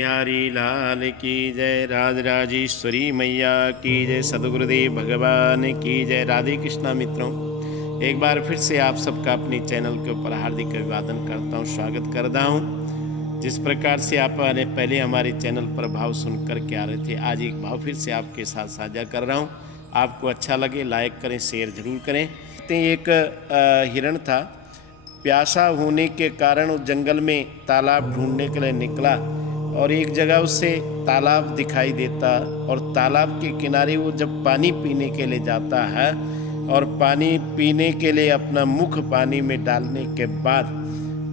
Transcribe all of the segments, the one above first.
बिहारी लाल की जय, राजराजेश्वरी मैया की जय, सदगुरुदेव भगवान की जय। राधे कृष्णा मित्रों, एक बार फिर से आप सबका अपने चैनल के ऊपर हार्दिक अभिवादन करता हूँ, स्वागत करता हूँ। जिस प्रकार से आप पहले हमारे चैनल पर भाव सुन कर के आ रहे थे, आज एक भाव फिर से आपके साथ साझा कर रहा हूँ। आपको अच्छा लगे लाइक करें, शेयर जरूर करें। एक हिरण था, प्यासा होने के कारण उस जंगल में तालाब ढूंढने के लिए निकला और एक जगह उसे तालाब दिखाई देता और तालाब के किनारे वो जब पानी पीने के लिए जाता है और पानी पीने के लिए अपना मुख पानी में डालने के बाद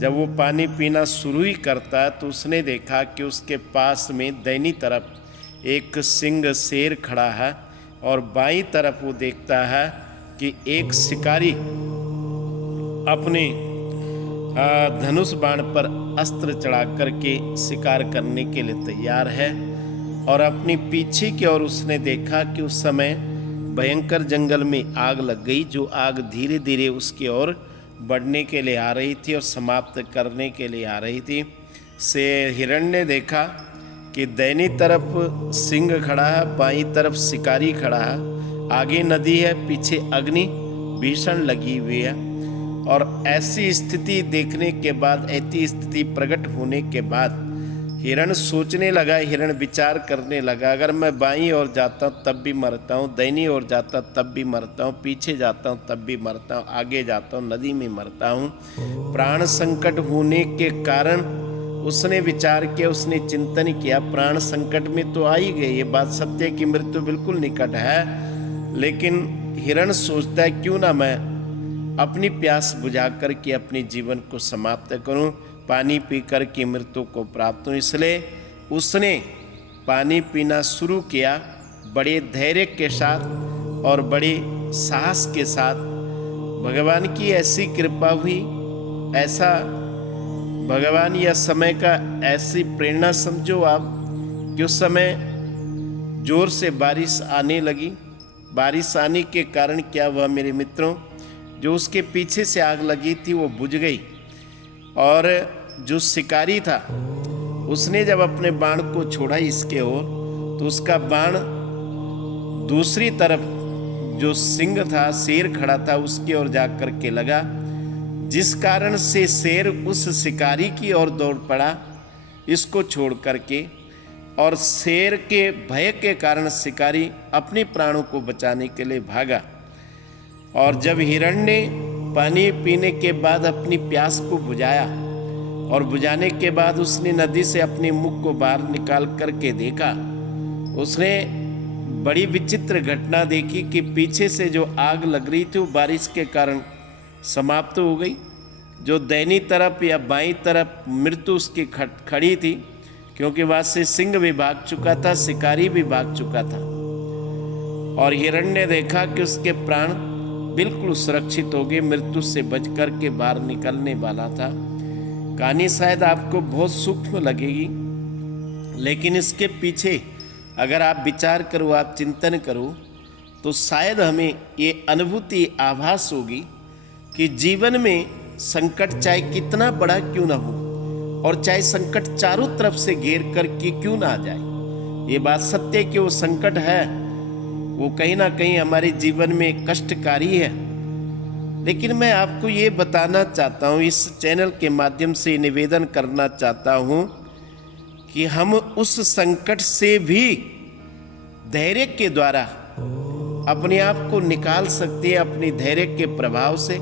जब वो पानी पीना शुरू ही करता है तो उसने देखा कि उसके पास में दाहिनी तरफ एक सिंह शेर खड़ा है और बाईं तरफ वो देखता है कि एक शिकारी अपने धनुष बाण पर अस्त्र चढ़ा करके शिकार करने के लिए तैयार है। और अपनी पीछे की ओर उसने देखा कि उस समय भयंकर जंगल में आग लग गई, जो आग धीरे धीरे उसकी ओर बढ़ने के लिए आ रही थी और समाप्त करने के लिए आ रही थी। से हिरण ने देखा कि दाहिनी तरफ सिंह खड़ा है, बाईं तरफ शिकारी खड़ा है, आगे नदी है, पीछे अग्नि भीषण लगी हुई है। और ऐसी स्थिति देखने के बाद, ऐसी स्थिति प्रकट होने के बाद हिरण सोचने लगा, हिरण विचार करने लगा, अगर मैं बाईं ओर जाता हूँ तब भी मरता हूँ, दाहिनी ओर जाता तब भी मरता हूँ, पीछे जाता हूँ तब भी मरता हूँ, आगे जाता हूँ नदी में मरता हूँ। प्राण संकट होने के कारण उसने विचार किया, उसने चिंतन किया, प्राण संकट में तो आ ही गए, ये बात सत्य है कि मृत्यु बिल्कुल निकट है। लेकिन हिरण सोचता है क्यों ना मैं अपनी प्यास बुझा कर के अपने जीवन को समाप्त करूं, पानी पी कर के मृत्यु को प्राप्त हूँ। इसलिए उसने पानी पीना शुरू किया बड़े धैर्य के साथ और बड़े साहस के साथ। भगवान की ऐसी कृपा हुई, ऐसा भगवान या समय का ऐसी प्रेरणा समझो आप कि उस समय जोर से बारिश आने लगी। बारिश आने के कारण क्या हुआ मेरे मित्रों, जो उसके पीछे से आग लगी थी वो बुझ गई। और जो शिकारी था उसने जब अपने बाण को छोड़ा इसके ओर तो उसका बाण दूसरी तरफ जो सिंह था, शेर खड़ा था, उसकी ओर जाकर के लगा, जिस कारण से शेर उस शिकारी की ओर दौड़ पड़ा इसको छोड़ करके। और शेर के भय के कारण शिकारी अपने प्राणों को बचाने के लिए भागा। और जब हिरण ने पानी पीने के बाद अपनी प्यास को बुझाया और बुझाने के बाद उसने नदी से अपने मुख को बाहर निकाल करके देखा, उसने बड़ी विचित्र घटना देखी कि पीछे से जो आग लग रही थी वो बारिश के कारण समाप्त हो गई। जो दाहिनी तरफ या बाईं तरफ मृत्यु उसकी खड़ी थी, क्योंकि वहाँ से सिंह भी भाग चुका था, शिकारी भी भाग चुका था। और हिरण ने देखा कि उसके प्राण बिल्कुल सुरक्षित हो गए, मृत्यु से बच कर के बाहर निकलने वाला था। कहानी शायद आपको बहुत सूक्ष्म लगेगी, लेकिन इसके पीछे अगर आप विचार करो, आप चिंतन करो, तो शायद हमें ये अनुभूति, आभास होगी कि जीवन में संकट चाहे कितना बड़ा क्यों ना हो और चाहे संकट चारों तरफ से घेर कर के क्यों ना आ जाए, ये बात सत्य है कि वो संकट है, वो कहीं ना कहीं हमारे जीवन में कष्टकारी है। लेकिन मैं आपको ये बताना चाहता हूँ, इस चैनल के माध्यम से निवेदन करना चाहता हूँ कि हम उस संकट से भी धैर्य के द्वारा अपने आप को निकाल सकते हैं, अपने धैर्य के प्रभाव से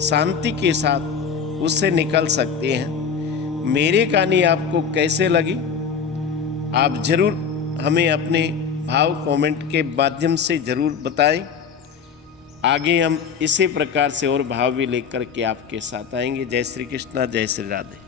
शांति के साथ उससे निकल सकते हैं। मेरी कहानी आपको कैसे लगी आप जरूर हमें अपने भाव कमेंट के माध्यम से जरूर बताएं। आगे हम इसी प्रकार से और भाव भी लेकर के आपके साथ आएंगे। जय श्री कृष्णा, जय श्री राधे।